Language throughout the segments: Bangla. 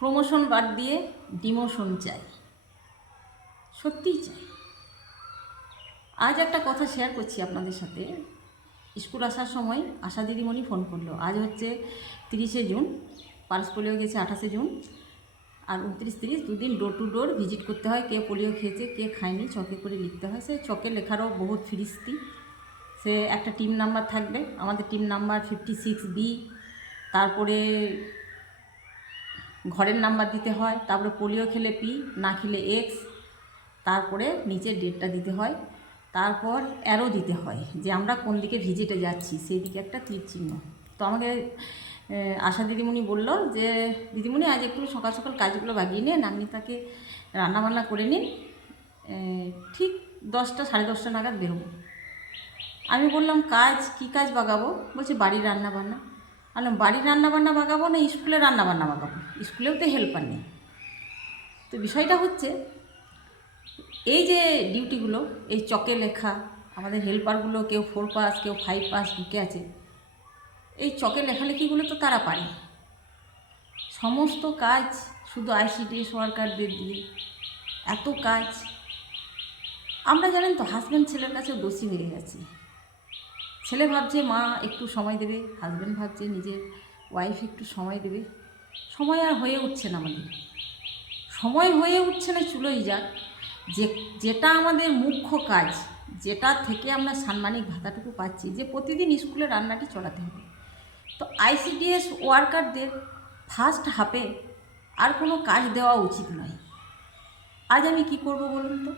প্রমোশন বাদ দিয়ে ডিমোশন চাই, সত্যিই চাই। আজ একটা কথা শেয়ার করছি আপনাদের সাথে। স্কুল আসার সময় আশা দিদিমণি ফোন করলো। আজ হচ্ছে 30শে জুন, পালস পোলিও গেছে 28শে জুন, আর 29-30 দুদিন ডোর টু ডোর ভিজিট করতে হয়। কে পোলিও খেয়েছে কে খায়নি চকে করে লিখতে হয়। সে চকে লেখারও বহুত ফিরিস্তি। সে একটা টিম নাম্বার থাকবে, আমাদের টিম নাম্বার 56B, তারপরে ঘরের নাম্বার দিতে হয়, তারপরে পোলিও খেলে P, না খেলে X, তারপরে নিচে ডেটটা দিতে হয়, তারপর অ্যারো দিতে হয় যে আমরা কোন দিকে ভিজিটে যাচ্ছি, সেই দিকে একটা তীর চিহ্ন। তো আমাকে আশা দিদিমণি বলল যে দিদিমণি আজ একটু সকাল সকাল কাজগুলো বাগিয়ে নিন, আপনি তাকে রান্নাবান্না করে নিন, ঠিক 10টা 10:30 নাগাদ বেরোবো। আমি বললাম কাজ কী কাজ বাগাবো? বলছে বাড়ির রান্নাবান্না। বললাম বাড়ির রান্নাবান্না বাগাবো না স্কুলে রান্নাবান্না বাগাবো? স্কুলেও তো হেল্পার নেই। তো বিষয়টা হচ্ছে এই যে ডিউটিগুলো, এই চকে লেখা, আমাদের হেল্পারগুলো কেউ 4 পাস কেউ 5 পাস ঢুকে আছে, এই চকে লেখালেখিগুলো তো তারা পারে। সমস্ত কাজ শুধু ICDS ওয়ার্কারদের দিয়ে এত কাজ। আমরা জানেন তো হাজব্যান্ড ছেলের কাছে দোষী হয়ে গেছি। ছেলে ভাবছে মা একটু সময় দেবে, হাজব্যান্ড ভাবছে নিজের ওয়াইফ একটু সময় দেবে। সময় আর হয়ে উঠছে না আমাদের, সময় হয়ে উঠছে না। চুলোই যাক, যেটা আমাদের মুখ্য কাজ, যেটা থেকে আমরা সাম্মানিক ভাতাটুকু পাচ্ছি, যে প্রতিদিন স্কুলে রান্নাটি চলাতে হবে। তো ICDS ওয়ার্কারদের ফার্স্ট হাফে আর কোনো কাজ দেওয়া উচিত নয়। আজ আমি কি করব বলুন তো?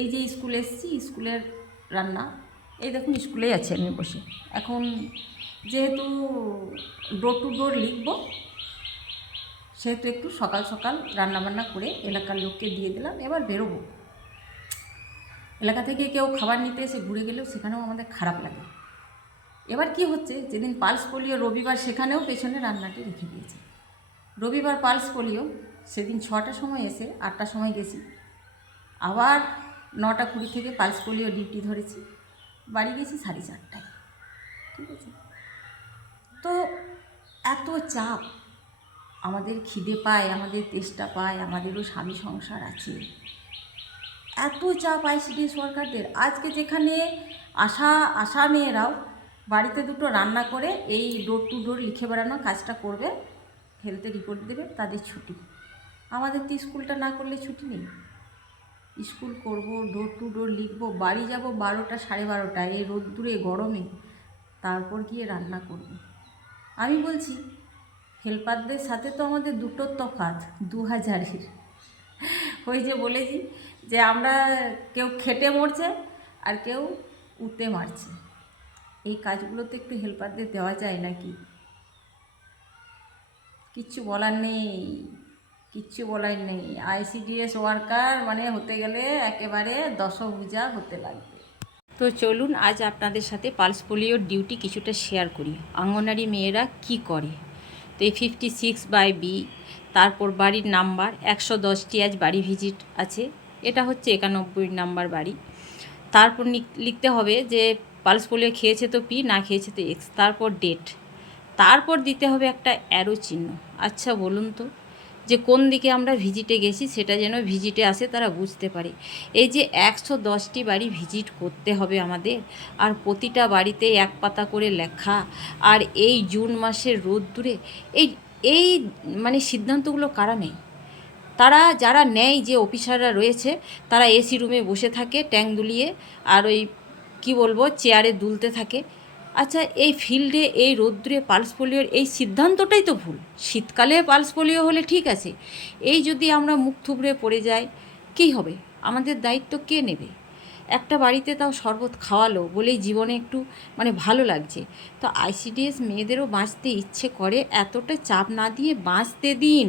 এই যে স্কুলে এসেছি, স্কুলের রান্না এই দেখুন স্কুলেই আছে আমি বসে। এখন যেহেতু ডোর টু ডোর লিখব, সেহেতু একটু সকাল সকাল রান্নাবান্না করে এলাকার লোককে দিয়ে দিলাম। এবার বেরোবো। এলাকা থেকে কেউ খাবার নিতে এসে ঘুরে গেলেও সেখানেও আমাদের খারাপ লাগে। এবার কি হচ্ছে, যেদিন পালস পোলিও রবিবার, সেখানেও পেছনে রান্নাটি রেখে দিয়েছে। রবিবার পালস পোলিও, সেদিন 6টার সময় এসে 8টার সময় গেছি, আবার 9:20 থেকে পালস পোলিও ডিউটি ধরেছি, বাড়ি গেছি 4:30টায়। ঠিক আছে? তো এত চাপ, আমাদের খিদে পায়, আমাদের তেষ্টা পায়, আমাদেরও স্বামী সংসার আছে, এত চাপ ICDS ওয়ার্কারদের। আজকে যেখানে আশা মেয়েরাও বাড়িতে দুটো রান্না করে এই ডোর টু ডোর লিখে বেড়ানো কাজটা করবে, হেলথে রিপোর্ট দেবে, তাদের ছুটি। আমাদের তো স্কুলটা না করলে ছুটি নেই। স্কুল করব, ডোর টু ডোর লিখব, বাড়ি যাব 12টা 12:30 এই রোদ্দুরে গরমে, তারপর গিয়ে রান্না করব। আমি বলছি হেল্পারদের সাথে তো আমাদের দুটোর তফাৎ 2000-এর। ওই যে বলেছি যে আমরা কেউ খেটে মরছে আর কেউ উতে মারছে। এই কাজগুলো তো একটু হেল্পারদের দেওয়া যায় নাকি? কিচ্ছু বলার নেই, কিচ্ছু বলার নেই। ICDS ওয়ার্কার মানে হতে গেলে একেবারে দশভুজা হতে লাগবে। তো চলুন আজ আপনাদের সাথে পালস পোলিওর ডিউটি কিছুটা শেয়ার করি। অঙ্গনওয়াড়ি মেয়েরা কি করে। তো এই 56/B, তারপর বাড়ির নাম্বার 110টি আজ বাড়ি ভিজিট আছে, এটা হচ্ছে 91 নাম্বার বাড়ি। তারপর লিখতে হবে যে পালস পোলিও খেয়েছে তো P, না খেয়েছে তো X, তারপর ডেট, তারপর দিতে হবে একটা অ্যারো চিহ্ন। আচ্ছা বলুন তো, যে কোন দিকে আমরা ভিজিটে গেছি সেটা যেন ভিজিটে আসে, তারা বুঝতে পারে। এই যে 110টি বাড়ি ভিজিট করতে হবে আমাদের, আর প্রতিটা বাড়িতে 1 পাতা করে লেখা, আর এই জুন মাসের রোদ্দুরে এই এই মানে সিদ্ধান্তগুলো কারা নেয়? তারা যারা নেয়, যে অফিসাররা রয়েছে, তারা AC রুমে বসে থাকে ট্যাঙ্ক দুলিয়ে, আর ওই কী বলবো চেয়ারে দুলতে থাকে। আচ্ছা এই ফিল্ডে এই রোদ্দুরে পালস পোলিওর এই সিদ্ধান্তটাই তো ভুল। শীতকালে পালস পোলিও হলে ঠিক আছে, এই যদি আমরা মুখ থুবড়ে পড়ে যাই কী হবে? আমাদের দায়িত্ব কে নেবে? একটা বাড়িতে তাও শরবত খাওয়ালো বলেই জীবনে একটু মানে ভালো লাগছে। তো ICDS মেয়েদেরও বাঁচতে ইচ্ছে করে, এতটা চাপ না দিয়ে বাঁচতে দিন।